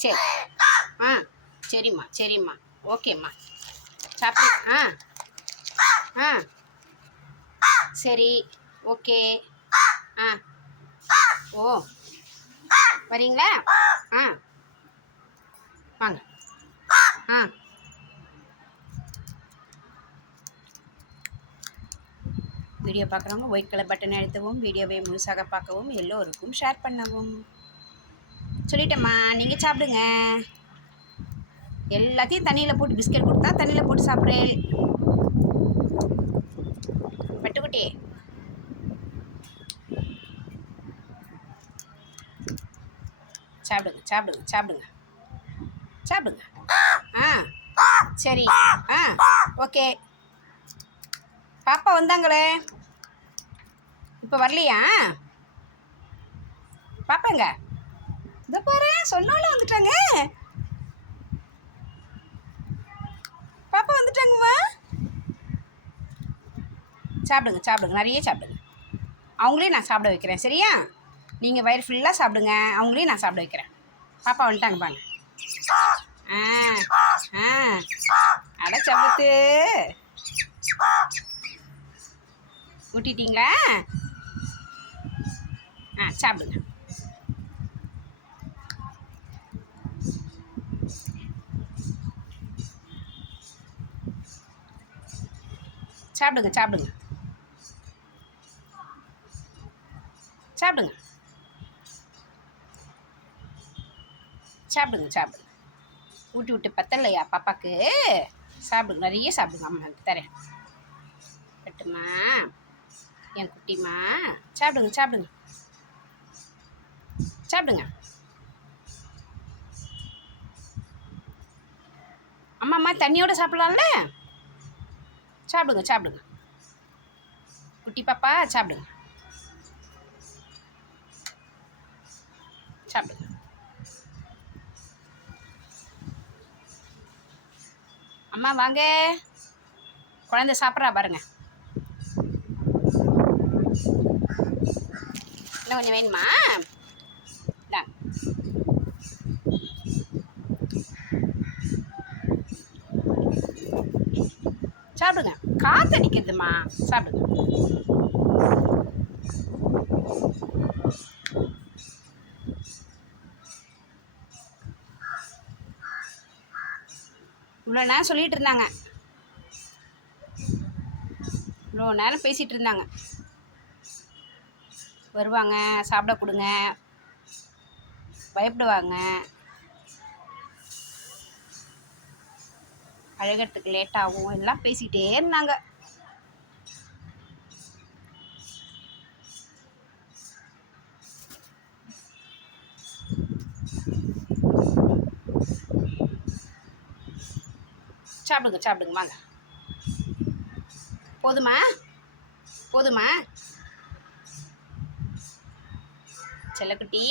சரி. ஆ சரிம்மா சரிம்மா. ஓகேம்மா. சாப்பிடு. ஆ ஆ. சரி ஓகே. ஆ. ஓ வரீங்களா? ஆ. வாங்க. ஆ. வீடியோ பார்க்குறவங்க ஒயிட் கலர் பட்டன் அழுத்தவும் வீடியோவை முழுசாக பார்க்கவும் எல்லோருக்கும் ஷேர் பண்ணவும். சொல்லிட்டேம்மா நீங்கள் சாப்பிடுங்க. எல்லாத்தையும் தண்ணியில் போட்டு பிஸ்கட் கொடுத்தா தண்ணியில் போட்டு சாப்பிட்றேன் பட்டுக்குட்டி. சாப்பிடுங்க சாப்பிடுங்க சாப்பிடுங்க. சாப்பிடுங்க. ஆ சரி. ஆ ஓகே. பாப்பா வந்தாங்களே. இப்போ வரலையா? பாப்பாங்க இதை பாரு சொன்னாலும் வந்துட்டாங்க. பாப்பா வந்துட்டாங்கம்மா. சாப்பிடுங்க சாப்பிடுங்க நிறைய சாப்பிடுங்க. அவங்களையும் நான் சாப்பிட வைக்கிறேன் சரியா? நீங்கள் வயிறு ஃபுல்லாக சாப்பிடுங்க அவங்களையும் நான் சாப்பிட வைக்கிறேன். பாப்பா வந்துட்டாங்க பாங்க ஆ ஆ. அட சபத்து ஊட்டிட்டீங்களா? ஆ சாப்பிடுங்க. சாப்பிடுங்க சாப்பிடுங்க சாப்பிடுங்க சாப்பிடுங்க சாப்பிடுங்க ஊட்டி விட்டு பத்தலையா பாப்பாக்கு சாப்பிடுங்க நிறைய சாப்பிடுங்க அம்மா தரேன் கட்டுமா என் குட்டிமா சாப்பிடுங்க சாப்பிடுங்க சாப்பிடுங்க அம்மா அம்மா தண்ணியோடு சாப்பிடலாம்ல சாப்பிடுங்க சாப்பிடுங்க. குட்டி பாப்பா சாப்பிடுங்க. சாப்பிடுங்க. அம்மா வாங்க. குழந்தை சாப்பிட்றா பாருங்க. இன்னும் கொஞ்சம் வேணுமா? சாப்பிடுங்க. காத்தடிக்குதுமா சாப்பிடுங்க இவ்வளோ நேரம் சொல்லிட்டு இருந்தாங்க. இவ்வளோ நேரம் பேசிகிட்டு இருந்தாங்க. வருவாங்க சாப்பிட கொடுங்க. பயப்படுவாங்க. அழுகிறதுக்கு லேட் ஆகும். எல்லாம் பேசிகிட்டே இருந்தாங்க. சாப்பிடுங்க சாப்பிடுங்க வாங்க. போதுமா? போதுமா? செல்லக்குட்டி.